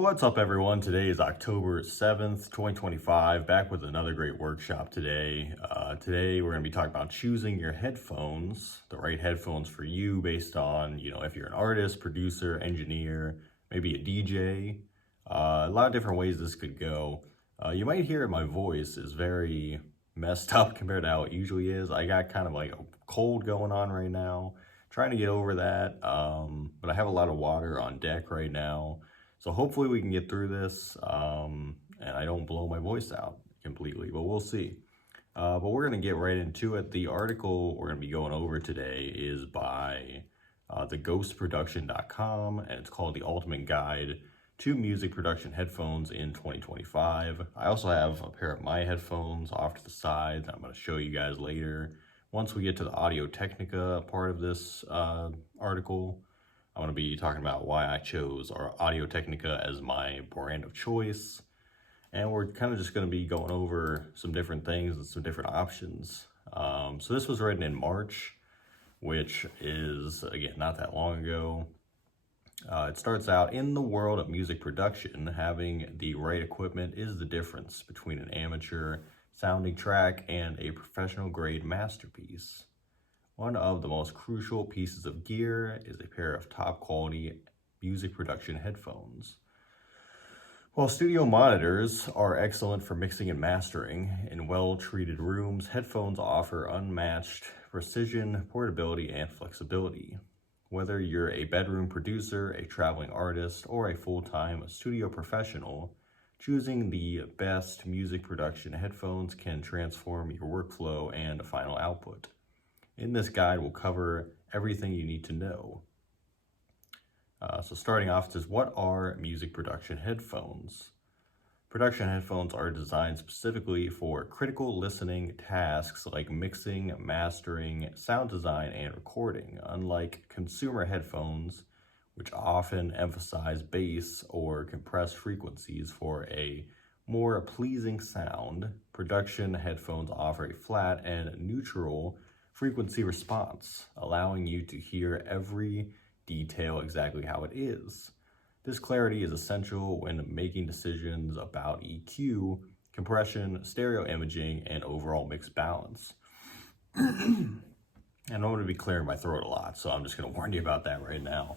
What's up, everyone? Today is October 7th, 2025. Back with another great workshop today. Today, we're going to be talking about choosing your headphones, the right headphones for you based on, if you're an artist, producer, engineer, maybe a DJ. A lot of different ways this could go. You might hear my voice is very messed up compared to how it usually is. I got kind of like a cold going on right now. Trying to get over that, but I have a lot of water on deck right now. So hopefully we can get through this and I don't blow my voice out completely, but we'll see. But we're going to get right into it. The article we're going to be going over today is by theghostproduction.com, and it's called The Ultimate Guide to Music Production Headphones in 2025. I also have a pair of my headphones off to the side that I'm going to show you guys later. Once we get to the Audio Technica part of this article, I'm going to be talking about why I chose our Audio Technica as my brand of choice. And we're kind of just going to be going over some different things and some different options. So this was written in March, which is, again, not that long ago. It starts out, in the world of music production, having the right equipment is the difference between an amateur sounding track and a professional grade masterpiece. One of the most crucial pieces of gear is a pair of top quality music production headphones. While studio monitors are excellent for mixing and mastering, in well-treated rooms, headphones offer unmatched precision, portability, and flexibility. Whether you're a bedroom producer, a traveling artist, or a full-time studio professional, choosing the best music production headphones can transform your workflow and final output. In this guide, we'll cover everything you need to know. So starting off, it says, what are music production headphones? Production headphones are designed specifically for critical listening tasks like mixing, mastering, sound design, and recording. Unlike consumer headphones, which often emphasize bass or compressed frequencies for a more pleasing sound, production headphones offer a flat and neutral frequency response, allowing you to hear every detail exactly how it is. This clarity is essential when making decisions about EQ, compression, stereo imaging, and overall mix balance. And I'm going to be clearing my throat a lot, so I'm just going to warn you about that right now.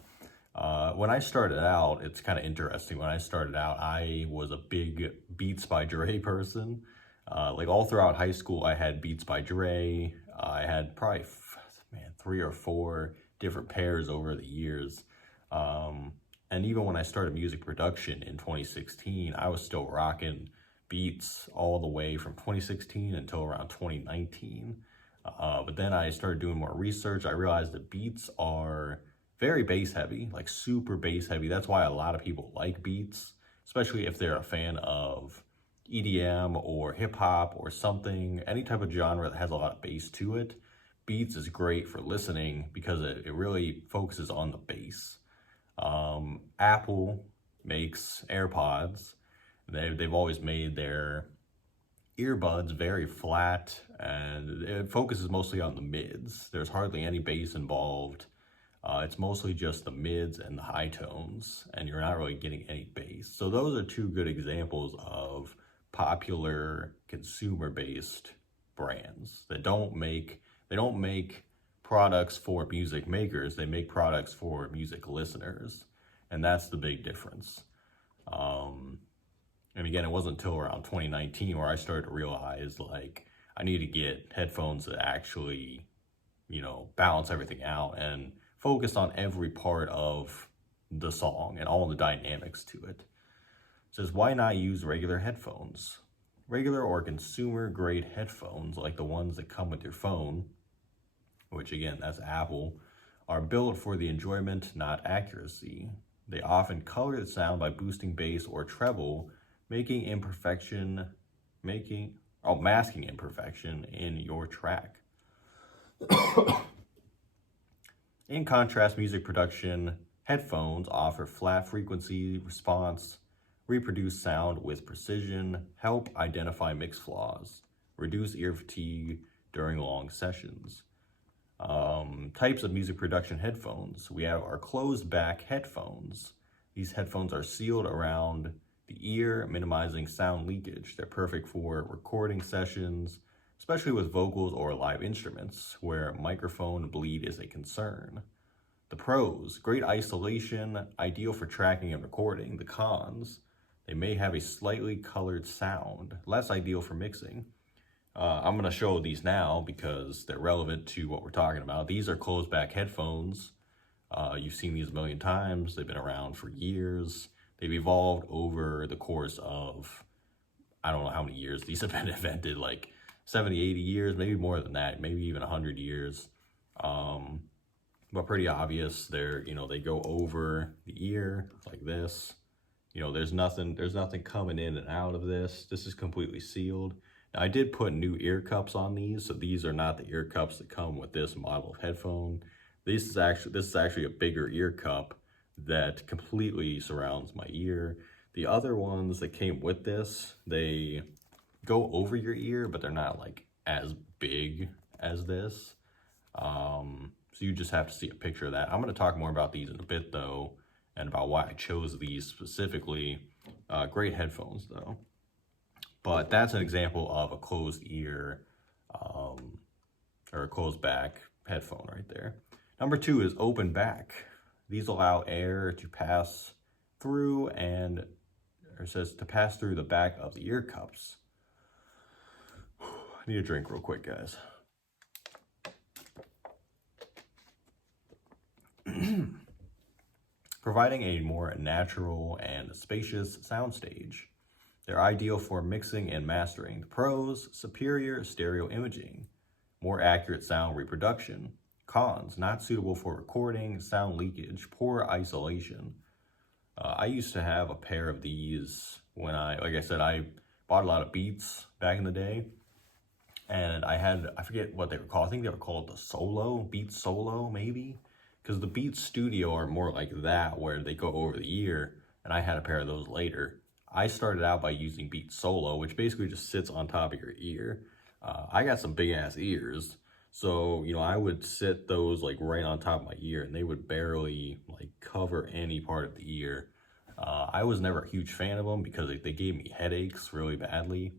When I started out, it's kind of interesting. When I started out, I was a big Beats by Dre person. Like all throughout high school, I had Beats by Dre. I had probably, 3 or 4 different pairs over the years. And even when I started music production in 2016, I was still rocking Beats all the way from 2016 until around 2019. But then I started doing more research. I realized that Beats are very bass heavy, like super bass heavy. That's why a lot of people like Beats, especially if they're a fan of EDM or hip hop or something, any type of genre that has a lot of bass to it. Beats is great for listening because it really focuses on the bass. Apple makes AirPods. They've always made their earbuds very flat, and it focuses mostly on the mids. There's hardly any bass involved. It's mostly just the mids and the high tones, and you're not really getting any bass. So those are 2 good examples of popular consumer-based brands that don't make products for music makers. They make products for music listeners, and that's the big difference. And again, it wasn't until around 2019 where I started to realize, like, I need to get headphones that actually, balance everything out and focus on every part of the song and all the dynamics to it. It says, why not use regular headphones? Regular or consumer grade headphones, like the ones that come with your phone, which again, that's Apple, are built for the enjoyment, not accuracy. They often color the sound by boosting bass or treble, masking imperfection in your track. In contrast, music production headphones offer flat frequency response, reproduce sound with precision, help identify mix flaws, reduce ear fatigue during long sessions. Types of music production headphones. We have our closed back headphones. These headphones are sealed around the ear, minimizing sound leakage. They're perfect for recording sessions, especially with vocals or live instruments, where microphone bleed is a concern. The pros: great isolation, ideal for tracking and recording. The cons: they may have a slightly colored sound, less ideal for mixing. I'm going to show these now because they're relevant to what we're talking about. These are closed back headphones. You've seen these a million times. They've been around for years. They've evolved over the course of, I don't know how many years these have been invented, like 70, 80 years, maybe more than that, maybe even 100 years. But pretty obvious. They go over the ear like this. There's nothing coming in and out of this. This is completely sealed. Now, I did put new ear cups on these, so these are not the ear cups that come with this model of headphone. This is actually a bigger ear cup that completely surrounds my ear. The other ones that came with this, they go over your ear, but they're not like as big as this. So you just have to see a picture of that. I'm going to talk more about these in a bit though, and about why I chose these specifically. Great headphones though. But that's an example of a closed ear or a closed back headphone right there. Number 2 is open back. These allow air to pass through it says to pass through the back of the ear cups. I need a drink real quick, guys. Providing a more natural and spacious soundstage. They're ideal for mixing and mastering. The pros: superior stereo imaging, more accurate sound reproduction. Cons: not suitable for recording, sound leakage, poor isolation. I used to have a pair of these when like I said, I bought a lot of Beats back in the day. And I forget what they were called. I think they were called the Solo, Beats Solo maybe. Because the Beats Studio are more like that, where they go over the ear. And I had a pair of those later. I started out by using Beats Solo, which basically just sits on top of your ear. I got some big ass ears, so I would sit those like right on top of my ear, and they would barely like cover any part of the ear. I was never a huge fan of them because they gave me headaches really badly.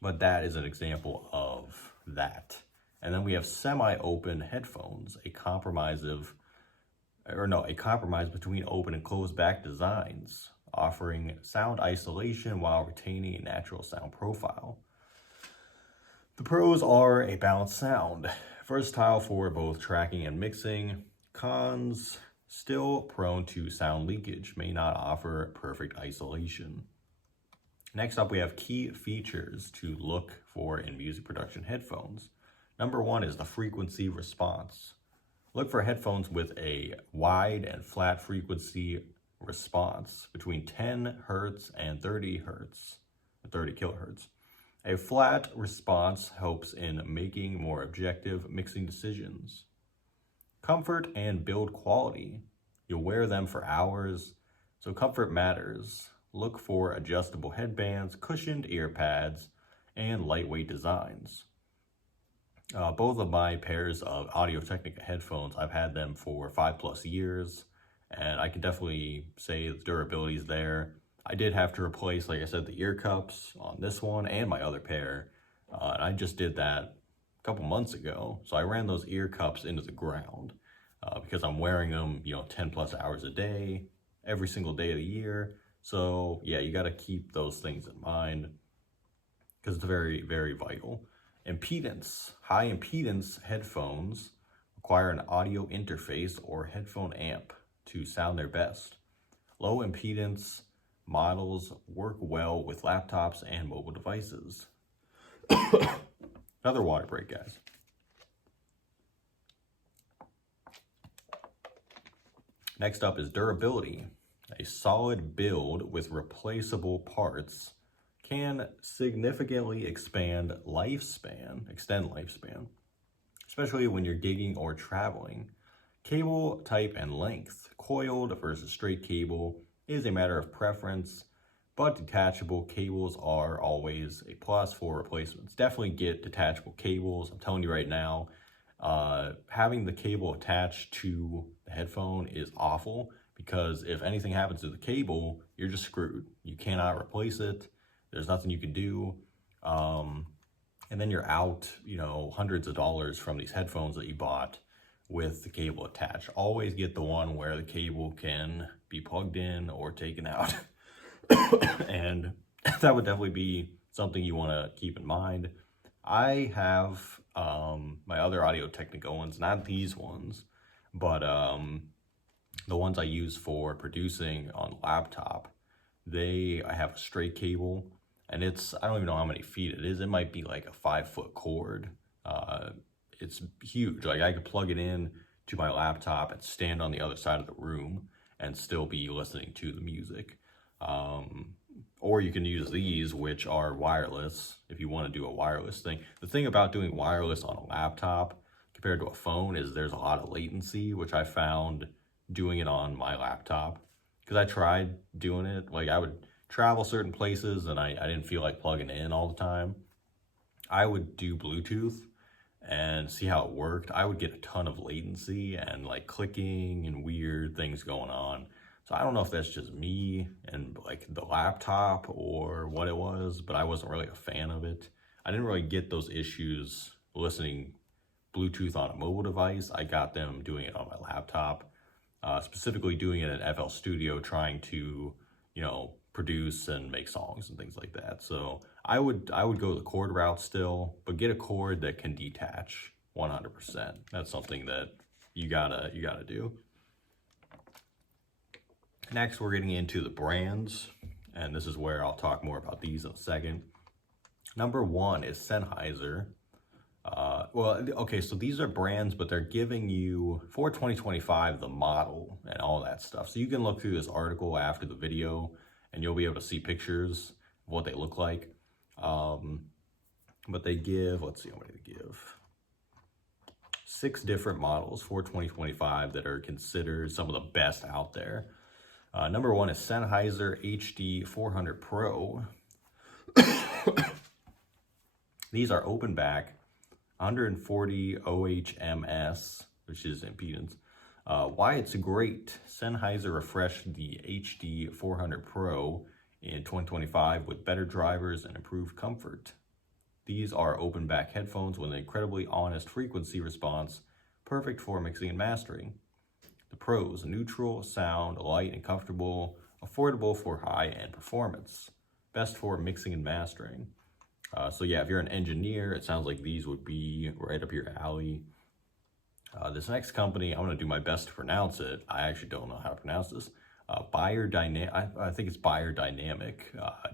But that is an example of that. And then we have semi-open headphones, a compromise between open and closed back designs, offering sound isolation while retaining a natural sound profile. The pros are a balanced sound, versatile for both tracking and mixing. Cons: still prone to sound leakage, may not offer perfect isolation. Next up, we have key features to look for in music production headphones. Number 1 is the frequency response. Look for headphones with a wide and flat frequency response between 10 hertz and 30 kilohertz. A flat response helps in making more objective mixing decisions. Comfort and build quality. You'll wear them for hours, so comfort matters. Look for adjustable headbands, cushioned ear pads, and lightweight designs. Both of my pairs of Audio-Technica headphones, I've had them for 5+ years, and I can definitely say the durability is there. I did have to replace, like I said, the ear cups on this one and my other pair, and I just did that a couple months ago. So I ran those ear cups into the ground because I'm wearing them, 10+ hours a day, every single day of the year. So yeah, you got to keep those things in mind because it's very, very vital. Impedance. High impedance headphones require an audio interface or headphone amp to sound their best. Low impedance models work well with laptops and mobile devices. Another water break, guys. Next up is durability. A solid build with replaceable parts can significantly extend lifespan, especially when you're gigging or traveling. Cable type and length. Coiled versus straight cable is a matter of preference, but detachable cables are always a plus for replacements. Definitely get detachable cables. I'm telling you right now, having the cable attached to the headphone is awful because if anything happens to the cable, you're just screwed. You cannot replace it. There's nothing you can do. And then you're out, hundreds of dollars from these headphones that you bought with the cable attached. Always get the one where the cable can be plugged in or taken out. And that would definitely be something you want to keep in mind. I have my other Audio-Technica ones, not these ones, but the ones I use for producing on laptop. I have a straight cable, and I don't even know how many feet it is. It might be like a 5-foot cord. It's huge. Like, I could plug it in to my laptop and stand on the other side of the room and still be listening to the music. Or you can use these, which are wireless, if you want to do a wireless thing. The thing about doing wireless on a laptop compared to a phone is there's a lot of latency, which I found doing it on my laptop. Because I tried doing it. Like, I would travel certain places and I didn't feel like plugging in all the time. I would do Bluetooth and see how it worked. I would get a ton of latency and like clicking and weird things going on. So I don't know if that's just me and like the laptop or what it was, but I wasn't really a fan of it. I didn't really get those issues listening Bluetooth on a mobile device. I got them doing it on my laptop, specifically doing it in FL Studio, trying to, produce and make songs and things like that. So I would go the cord route still, but get a cord that can detach 100%. That's something that you gotta do. Next, we're getting into the brands, and this is where I'll talk more about these in a second. Number one is Sennheiser. So these are brands, but they're giving you, for 2025, the model and all that stuff. So you can look through this article after the video, and you'll be able to see pictures of what they look like. But they give, let's see how many they give. 6 different models for 2025 that are considered some of the best out there. Number one is Sennheiser HD 400 Pro. These are open back, 140 ohms, which is impedance. Why it's great. Sennheiser refreshed the HD 400 Pro in 2025 with better drivers and improved comfort. These are open back headphones with an incredibly honest frequency response, perfect for mixing and mastering. The pros: neutral sound, light and comfortable, affordable for high-end performance, best for mixing and mastering. So yeah, if you're an engineer, it sounds like these would be right up your alley. This next company, I'm going to do my best to pronounce it. I actually don't know how to pronounce this. Beyerdynamic, I think it's Beyerdynamic,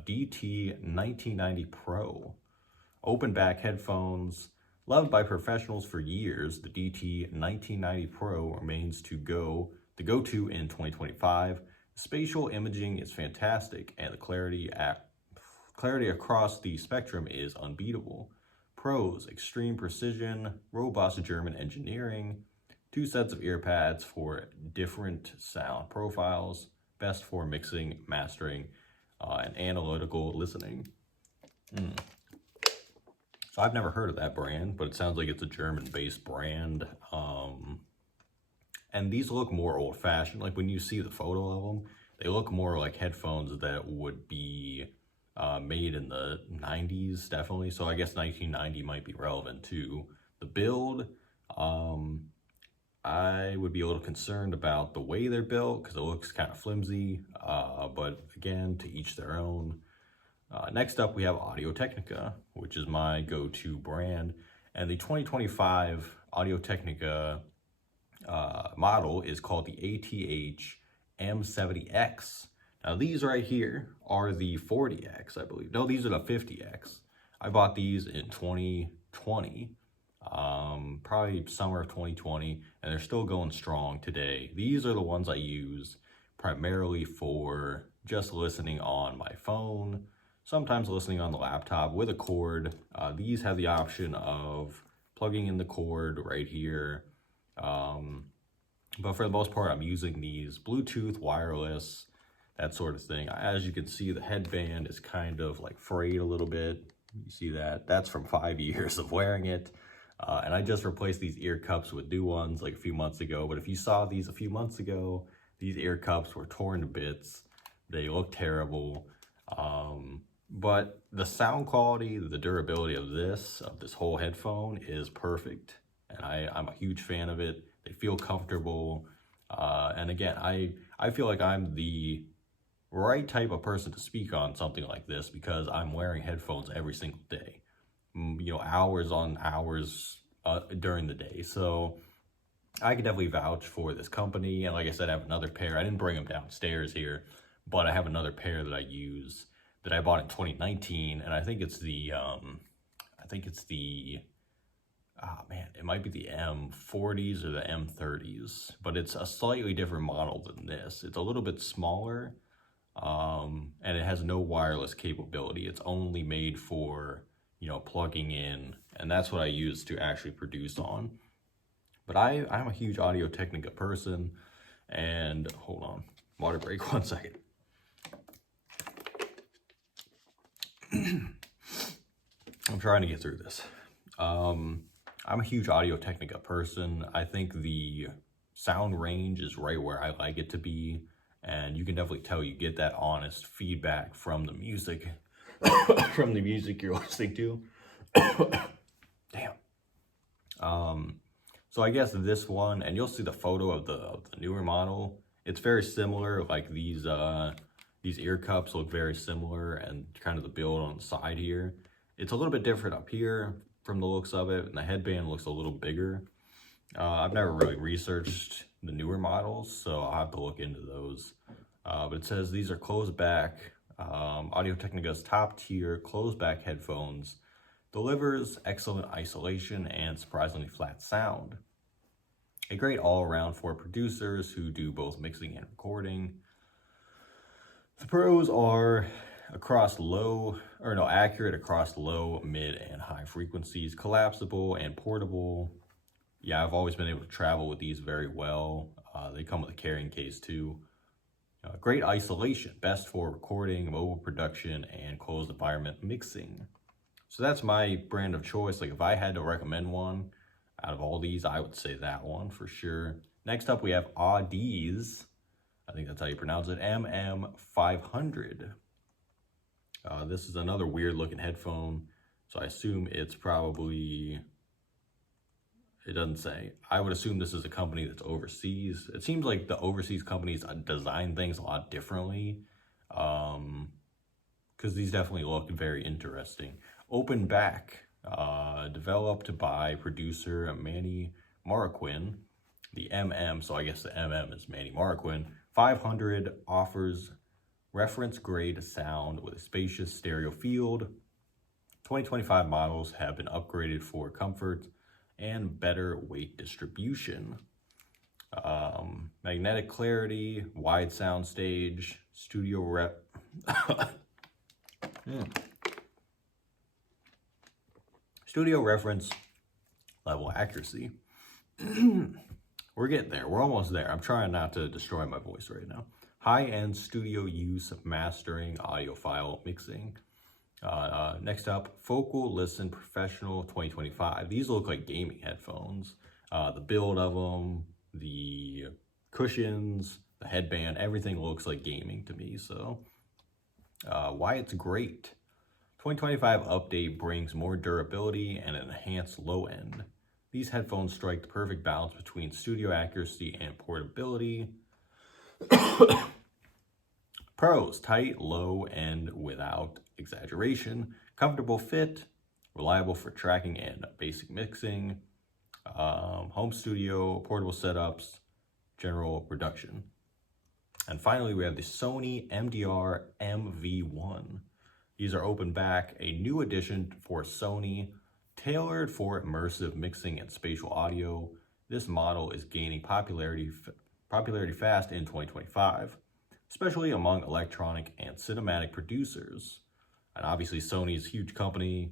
DT1990 Pro. Open back headphones, loved by professionals for years. The DT1990 Pro remains the go-to in 2025. Spatial imaging is fantastic, and the clarity across the spectrum is unbeatable. Pros: extreme precision, robust German engineering, 2 sets of ear pads for different sound profiles, best for mixing, mastering, and analytical listening. So I've never heard of that brand, but it sounds like it's a German-based brand. And these look more old-fashioned. Like, when you see the photo of them, they look more like headphones that would be made in the 90s, definitely. So I guess 1990 might be relevant to the build. I would be a little concerned about the way they're built because it looks kind of flimsy, but again, to each their own. Next up, we have Audio-Technica, which is my go-to brand. And the 2025 Audio-Technica model is called the ATH M70X. Now, these right here are the 40X, I believe. No, these are the 50X. I bought these in 2020, probably summer of 2020, and they're still going strong today. These are the ones I use primarily for just listening on my phone, sometimes listening on the laptop with a cord. These have the option of plugging in the cord right here. But for the most part, I'm using these Bluetooth, wireless, that sort of thing. As you can see, the headband is kind of like frayed a little bit. You see that? That's from 5 years of wearing it. And I just replaced these ear cups with new ones like a few months ago. But if you saw these a few months ago, These ear cups were torn to bits. They look terrible. But the sound quality, the durability of this whole headphone is perfect. And I'm a huge fan of it. They feel comfortable. And again, I feel like I'm the right type of person to speak on something like this because I'm wearing headphones every single day, hours on hours during the day. So I can definitely vouch for this company. And like I said, I have another pair. I didn't bring them downstairs here, but I have another pair that I use that I bought in 2019. And I think it's it might be the M40s or the M30s, but it's a slightly different model than this. It's a little bit smaller, and it has no wireless capability. It's only made for, plugging in, and that's what I use to actually produce on. But I'm a huge Audio-Technica person, and hold on, water break 1 second. I'm trying to get through this. I'm a huge Audio-Technica person. I think the sound range is right where I like it to be, and you can definitely tell you get that honest feedback from the music, from the music you're listening to. Damn. So I guess this one, and you'll see the photo of the newer model. It's very similar. Like these ear cups look very similar, and kind of the build on the side here. It's a little bit different up here from the looks of it, and the headband looks a little bigger. I've never really researched the newer models, so I'll have to look into those. But it says these are closed back, Audio-Technica's top tier closed back headphones, delivers excellent isolation and surprisingly flat sound. A great all-around for producers who do both mixing and recording. The pros are accurate across low, mid, and high frequencies, collapsible and portable. Yeah, I've always been able to travel with these very well. They come with a carrying case too. Great isolation, best for recording, mobile production, and closed environment mixing. So that's my brand of choice. Like if I had to recommend one out of all these, I would say that one for sure. Next up, we have Audeze. I think that's how you pronounce it, MM500. This is another weird looking headphone. So I assume it's probably, it doesn't say. I would assume this is a company that's overseas. It seems like the overseas companies design things a lot differently. Because these definitely look very interesting. Open back, developed by producer Manny Marroquin. The MM, so I guess the MM is Manny Marroquin. 500 offers reference grade sound with a spacious stereo field. 2025 models have been upgraded for comfort and better weight distribution. Magnetic clarity, wide sound stage, studio studio reference level accuracy. We're getting there. We're almost there. I'm trying not to destroy my voice right now. High-end studio use, mastering, audiophile mixing. Next up, Focal Listen Professional 2025. These look like gaming headphones. The build of them, the cushions, the headband, everything looks like gaming to me. So why it's great. 2025 update brings more durability and an enhanced low end. These headphones strike the perfect balance between studio accuracy and portability. Pros, tight, low, and without exaggeration. Comfortable fit, reliable for tracking and basic mixing. Home studio, portable setups, general production. And finally, we have the Sony MDR MV1. These are open back, a new addition for Sony, tailored for immersive mixing and spatial audio. This model is gaining popularity fast in 2025, especially among electronic and cinematic producers. And obviously Sony's a huge company.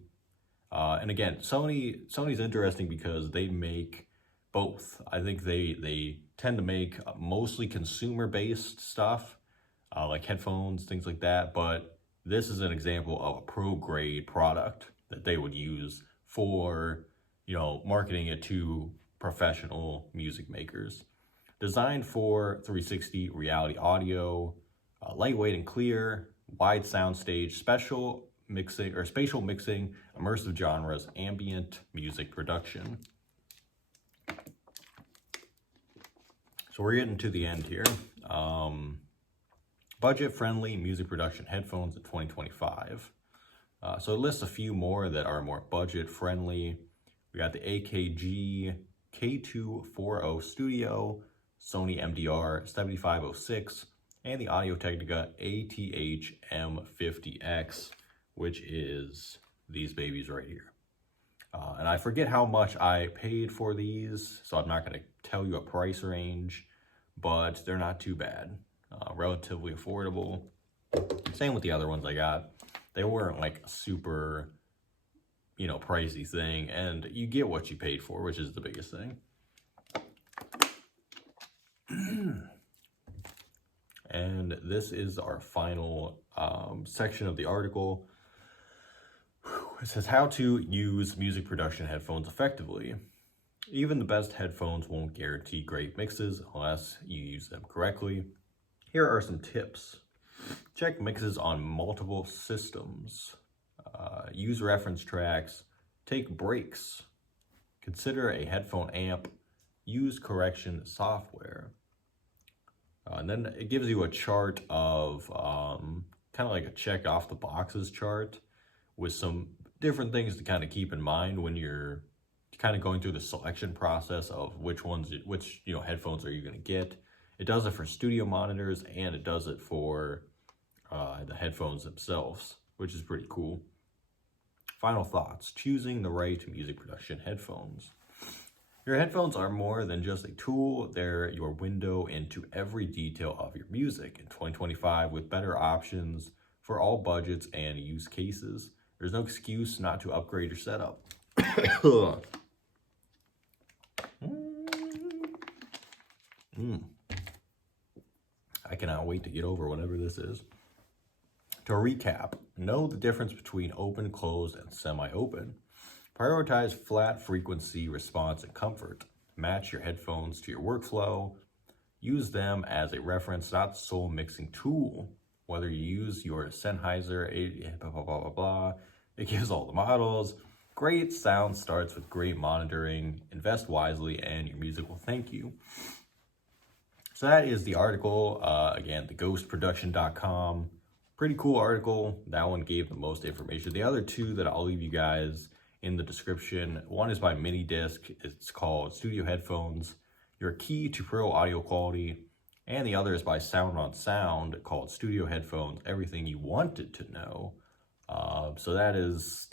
And again, Sony's interesting because they make both. I think they tend to make mostly consumer-based stuff, like headphones, things like that. But this is an example of a pro-grade product that they would use for, marketing it to professional music makers. Designed for 360 reality audio, lightweight and clear, wide soundstage, spatial mixing, immersive genres, ambient music production. So we're getting to the end here. Budget-friendly music production headphones in 2025. So it lists a few more that are more budget-friendly. We got the AKG K240 Studio, Sony MDR 7506, and the Audio-Technica ATH M50X, which is these babies right here. And I forget how much I paid for these, so I'm not going to tell you a price range, but they're not too bad. Relatively affordable. Same with the other ones I got. They weren't like a super, pricey thing, and you get what you paid for, which is the biggest thing. And this is our final section of the article. It says how to use music production headphones effectively. Even the best headphones won't guarantee great mixes unless you use them correctly. Here are some tips. Check mixes on multiple systems. Use reference tracks. Take breaks. Consider a headphone amp. Use correction software. And then it gives you a chart of kind of like a check off the boxes chart with some different things to kind of keep in mind when you're kind of going through the selection process of which headphones are you going to get. It does it for studio monitors, and it does it for the headphones themselves, which is pretty cool. Final thoughts. Choosing the right music production headphones. Your headphones are more than just a tool. They're your window into every detail of your music. In 2025, with better options for all budgets and use cases, there's no excuse not to upgrade your setup. I cannot wait to get over whatever this is. To recap, know the difference between open, closed, and semi-open. Prioritize flat frequency, response, and comfort. Match your headphones to your workflow. Use them as a reference, not sole mixing tool. Whether you use your Sennheiser, blah, blah, blah, blah, blah. It gives all the models. Great sound starts with great monitoring. Invest wisely, and your music will thank you. So that is the article. Again, theghostproduction.com. Pretty cool article. That one gave the most information. The other two that I'll leave you guys in the description. One is by Minidisc. It's called Studio Headphones, Your Key to Pro Audio Quality. And the other is by Sound on Sound called Studio Headphones, Everything You Wanted to Know. So that is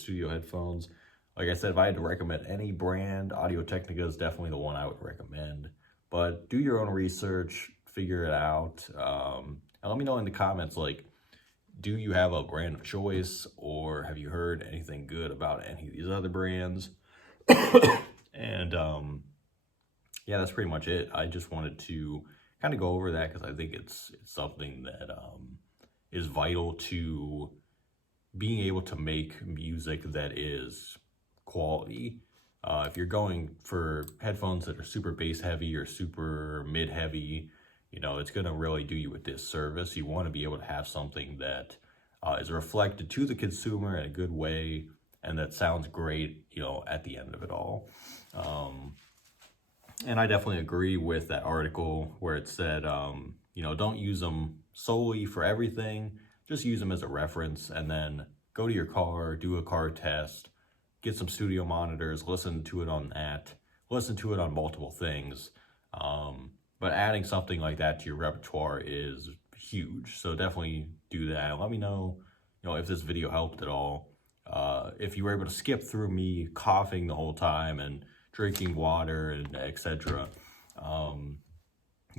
Studio Headphones. Like I said, if I had to recommend any brand, Audio-Technica is definitely the one I would recommend. But do your own research, figure it out, and let me know in the comments, like, do you have a brand of choice, or have you heard anything good about any of these other brands? And yeah, that's pretty much it. I just wanted to kind of go over that because I think it's something that is vital to being able to make music that is quality. If you're going for headphones that are super bass heavy or super mid heavy, it's going to really do you a disservice. You want to be able to have something that is reflected to the consumer in a good way and that sounds great, at the end of it all. And I definitely agree with that article where it said, don't use them solely for everything. Just use them as a reference, and then go to your car, do a car test, get some studio monitors, listen to it on that, listen to it on multiple things. But adding something like that to your repertoire is huge. So definitely do that. Let me know, if this video helped at all. If you were able to skip through me coughing the whole time and drinking water and etc.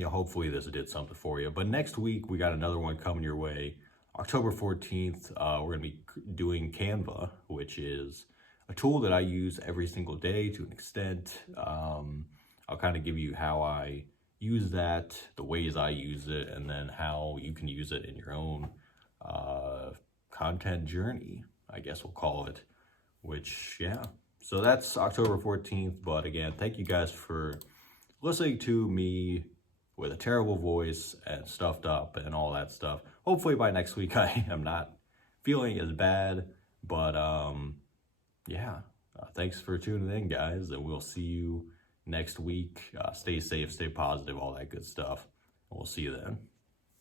Hopefully this did something for you. But next week we got another one coming your way. October 14th, we're gonna be doing Canva, which is a tool that I use every single day to an extent. I'll kind of give you how I use that, the ways I use it, and then how you can use it in your own content journey, I guess we'll call it, which, yeah. So that's October 14th, but again, thank you guys for listening to me with a terrible voice and stuffed up and all that stuff. Hopefully by next week I am not feeling as bad, but yeah, thanks for tuning in, guys, and we'll see you next week. Stay safe, stay positive, all that good stuff. We'll see you then.